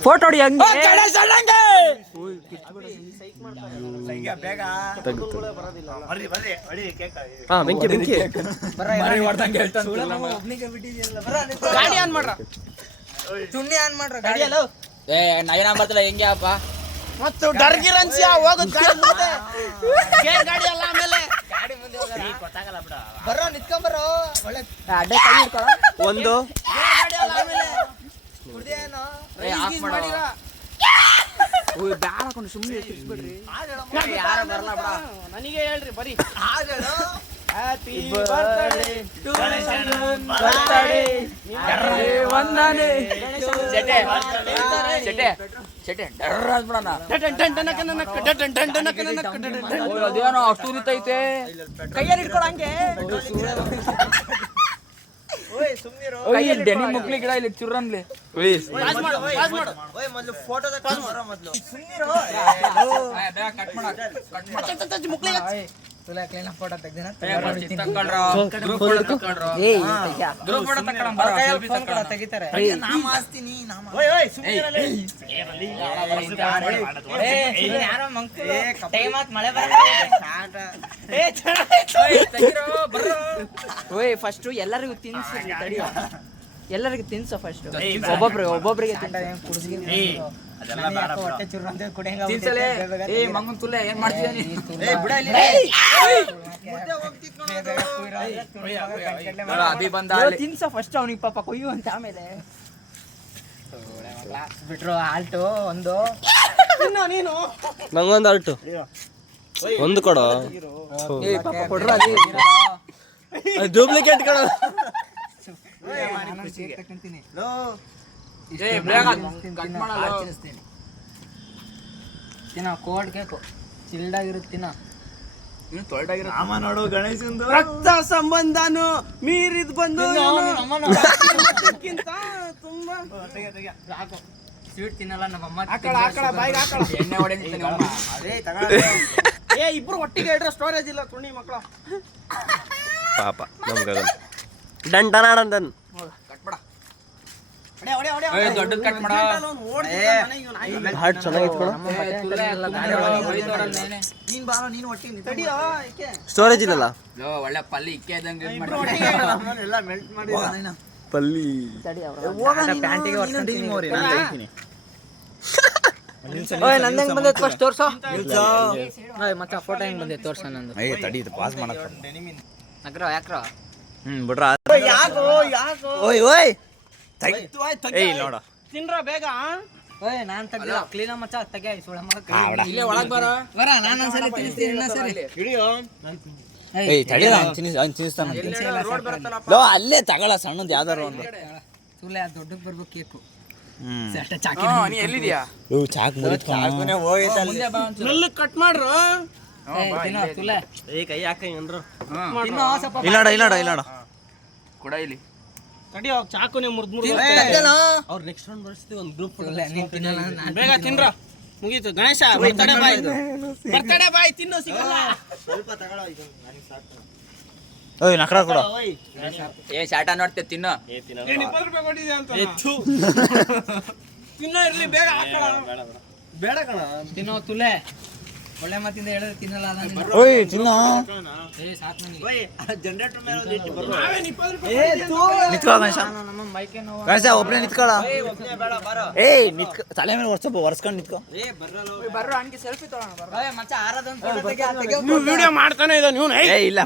Photo ಹೊಡಿ ಹಂಗೆ ಹಾ ಬೆಂಕಿ ಬೆಂಕಿ ಗಾಡಿ ಆನ್ ಮಾಡ್ರ ಚುಣ್ಣಿ ಆನ್ ಮಾಡ್ರ ಗಾಡಿ ಅಲ್ಲ ಏ ನಯನ ಬರ್ತಲ್ಲ ಹೆಂಗೆ ಅಪ್ಪ ಮತ್ತು ಡರ್ಗಿರನ್ಸಿಯ ಹೋಗೋದು ಗಾಡಿ ಅಲ್ಲ ಆಮೇಲೆ ಗಾಡಿ ಮುಂದೆ ಗೊತ್ತಾಗಲ್ಲ ಬಿಡ ಬರೋ ನಿತ್ಕೊಂಬರೋ ಒಳ್ಳೆ ಅಡ್ಡ ಕೈ ಹಿಡ್ಕೊಳ್ಳ ಒಂದು ಗಾಡಿ ಅಲ್ಲ ಆಮೇಲೆ ಕುಡಿದೇನೋ ಆಫ್ ಮಾಡಿ ಓಯ್ ಬ್ಯಾಡ ಹಾಕೊಂಡು ಸುಮ್ಮನೆ ಬಿಡ್ರಿ ಯಾರು ಬರಲ್ಲ ಬಿಡ ನನಗೆ ಹೇಳ್ರಿ ಬರಿ ಹಾಗಳು ಹ್ಯಾಪಿ ಬರ್ತ್ಡೇ ಟು ಬರ್ತ್ಡೇ ವಂದನೆ ಚಟೆ ಚಟೆ ಚಟೆ ಡರ್ ಅಂದ್ಬಿಡಣ ಅದೇನೋ ಅಷ್ಟು ಉರಿತೈತೆ ಕೈಯಲ್ಲಿ ಹಿಡ್ಕೊಳ್ಳ ಹಂಗೆ ಕೈಯಲ್ಲಿ ಡೆನಿ ಮುಕ್ಲಿ ಗಿಡ ಇಲ್ಲಿ ಚುರ್ರನ್ಲಿ ಪಾಸ್ ಮಾಡು ಓಯ್ ಮೊದಲು ಫೋಟೋ ಪಾಸ್ ಮಾಡು ಮೊದಲು ಸುಮ್ಮನಿರು ಕಟ್ ಮಾಡ ಮುಕ್ಲಿ ತುಲೆ ಕ್ಲೀನ್ ಫೋಟೋ ತೆಗ್ದಿನ ಗ್ರೂಪ್ ಫೋಟೋ ತಕೊಂಡ್ರು ಏಯ್ ಗ್ರೂಪ್ ಫೋಟೋ ತಕೊಂಡ ಬರ ಸೆಲ್ಫಿ ತಕೊಂಡ ತೆಗಿತಾರೆ ನಾಮ ಆಸ್ತೀನಿ ನಾಮ ಓಯ್ ಸುಮ್ಮನಿರಲ್ಲ ಯಾರೋ ಮಂಕು ಟೈಮ್ ಆತ್ ಮಳೆ ಬರಲ್ಲ ತೆಗಿರೋ ಬರ್ರೋ ಓಯ್ ಫಸ್ಟ್ ಎಲ್ಲರಿಗೂ ತಿನ್ಸು ತಡಿಯೋ ಎಲ್ಲರಿಗೂ ತಿನ್ಸು ಫಸ್ಟ್ ಒಬ್ಬೊಬ್ರಿಗೆ ತಿನ್ಸಲೇ ಏ ಮಂಗನ್ ತುಲೆ ಏನ್ ಮಾಡ್ತೀಯ ನೀ ಅಭಿ ಬಂದ ತಿನ್ಸ ಫಸ್ಟ್ ಅವನಿಗೆ ಪಾಪ ಕೊಯ್ಯು ಅಂತ ಆಮೇಲೆ ಬಿಟ್ರು ಆಲ್ಟು ಒಂದು ನೀನು ನಂಗೊಂದು ಅಲ್ಟು ಒಂದು ಕೊಡು ಏ ಪಾಪ ಕೊಡ್ರ ಡೂಪ್ಲಿಕೇಟ್ ಕೊಡು ಏ ಬೇಗ ಕಟ್ ಮಾಡಲ್ಲ ತಿನ್ನ ಕೋಡ್ ಕೇಕು ಚಿಲ್ಡಾಗಿರುತ್ತೆ ತಿನ್ನ ಇನ್ನು ತೊಳ್ದಾಗಿರೋ ನಾಮ ನೋಡು ಗಣೇಶಂದು ರಕ್ತ ಸಂಬಂಧನು ಮೀರಿದ್ ಬಂದು ತುಂಬಾ ಸ್ವೀಟ್ ತಿನ್ನಲ್ಲ ನಮ್ಮಮ್ಮ ಆಕಳ ಬಾಯಿಗೆ ಆಕಳ ಎಣ್ಣೆ ಹೊಡೆದಿರ್ತಾನೆ ಅಮ್ಮ ಅದೇ ತಗೊಳ್ಳ ಏ ಇಬ್ರು ಒಟ್ಟಿಗೆ ಇಡ್ರ ಸ್ಟೋರೇಜ್ ಇಲ್ಲ ತುಣಿ ಮಕ್ಕಳ ಪಾಪ ನಮ್ಗ ಡನ್ ಡನ್ ಡನ್ ಕಟ್ ಮಾಡ ಒಡೆ ಒಡೆ ಏ ದೊಡ್ಡದ್ ಕಟ್ ಮಾಡ ಹಾರ್ಟ್ ಚೆನ್ನಾಗಿತ್ತು ಕೊಡು ನೀನ್ ಬಾರೋ ನೀನು ಒಟ್ಟಿಗೆ ತಡಿಯೋ ಏಕೆ ಸ್ಟೋರೇಜ್ ಇಲ್ಲಲ್ಲ ಒಳ್ಳೆ ಪಲ್ಲಿ ಇಕ್ಕೆ ಇದ್ದಂಗೆ ಯೂಸ್ ಇಬ್ರು ಮಾಡಿ ಒಟ್ಟಿಗೆ ಎಲ್ಲ ಮೆಲ್ಟ್ ಮಾಡಿ ಪಲ್ಲಿ ಪ್ಯಾಂಟಿಗೆ ಮೋರಿ ನಾನು ತೆಗಿತೀನಿ ಓಯ್ ನಂದು ಹೆಂಗ್ ಬಂದೈತೆ ಫಸ್ಟ್ ತೋರ್ಸೋ ಓಯ್ ಮಚ್ಚ ಫೋಟೋ ಹೆಂಗ್ ಬಂದೈತೆ ತೋರ್ಸೋ ನಂದು ಏ ತಡಿ ಇದು ಪಾಸ್ ಮಾಡಕ ನಗ್ರೋ ಯಾಕ್ರೋ ಬಿಡ್ರ ಯಾಕೋ ಓಯ್ ಓಯ್ ಏಯ್ ನೋಡ ತಿನ್ರ ಬೇಗ ಓಯ್ ನಾನ್ ತೆಗ್ದಿಲ್ಲ ಕ್ಲೀನ್ ಮಚ್ಚ ತೆಗೆ ಸುಳ ಮಾಡಕ ಇಲ್ಲೇ ಒಳಗ್ ಬರ ಬರ ನಾನು ಒಂದ್ಸಲಿ ತಿನ್ನಿಸ್ತೀನಿ ಇನ್ನೊಂದ್ಸಲಿ ಹಿಡಿಯೋ ಏಯ್ ತಡಿ ತಿನ್ನಿಸ್ತಾನ ರೋಡ್ ಬರುತ್ತಲ್ಲ ಲೋ ಅಲ್ಲೇ ತಗೊಳ ಸಣ್ಣದು ಯಾವ್ದಾರು ಒಂದು ಸುಳ್ಳೆ ದೊಡ್ಡಕ್ಕೆ ಬರ್ಬೇಕು ಕೇಕು ನೀ ಎಲ್ಲಿದ್ಯಾ ಇವು ಚಾಕ್ ಚಾಕುನೇ ಹೋಗೈತಲ್ಲ ಮುಂದೆ ಬಾ ಒಂಚೂರು. ಮೆಲ್ಲ ಕಟ್ ಮಾಡ್ರು ತುಲೆ ಏ ಕೈ ಹಾಕ ಅಂದ್ರು ತಿನ್ನೋ ಸ್ವಲ್ಪ ಇಲ್ಲೋಡ ಕೊಡ ಇಲ್ಲಿ ತಡಿಯೋ ಚಾಕುನೇ ಮುರ್ದ್ ಅವ್ರು ನೆಕ್ಸ್ಟ್ ರೌಂಡ್ ಬರ್ಸ್ತೀವಿ ಒಂದು ಗ್ರೂಪ್ ನೀನ್ ತಿನ್ನಲ್ಲ ನಾನು ಬೇಗ ತಿನ್ರ ಮುಗೀತು ಗಣೇಶ ಬರ್ತಡೆ ಬಾಯ್ ತಿನ್ನೋ ಸಿಗಲ್ಲ ಸ್ವಲ್ಪ ತಗೊಳ್ಳೋ ಇದು ನನಗೆ ಸಾಕು ಓಯ್ ನಕರ ಕೊಡು ಏ ಶಾಟ ನೋಡ್ತೆ ತಿನ್ನು ತಿನ್ನೋ ಇರ್ಲಿ ಬೇಗ ಹಾಕಣ ಬೇಡ ಕಣ ತಿನ್ನೋ ತುಲೆ ಒಳ್ಳೆ ಮಾತಿಂದ ಹೇಳಿದ್ರೆ ತಿನ್ನಲ್ಲ ಅದ ನೀನು. ಓಯ್ ಚಿನ್ನ ಏ ಸಾಕು ನನಗೆ ಜನರೇಟರ್ ಮೇಲೆ ನಿತ್ಕೋ ಗಣೇಶ ನಮ್ಮ ಮೈಕೆ ನೋವು ಗಣೇಶ ಒಬ್ಬನೇ ನಿತ್ಕೊಳ ಬೇಡ ಬಾರ ಏಯ್ ತಲೆ ಮೇಲೆ ಒರ್ಸ್ಕೊಂಡು ನಿತ್ಕೋ ಏ ಬರಲ್ಲ ಬರ್ರೋ ಹಂಗೆ ಸೆಲ್ಫಿ ತಗೋಣ ಬರ್ರೋ ಮಚ್ಚ ಆರದೊಂದು ಫೋಟೋ ತೆಗಿ ವಿಡಿಯೋ ಮಾಡ್ತಾನೆ ಇದ್ದಾನೆ ಇವನು ಏ ಇಲ್ಲ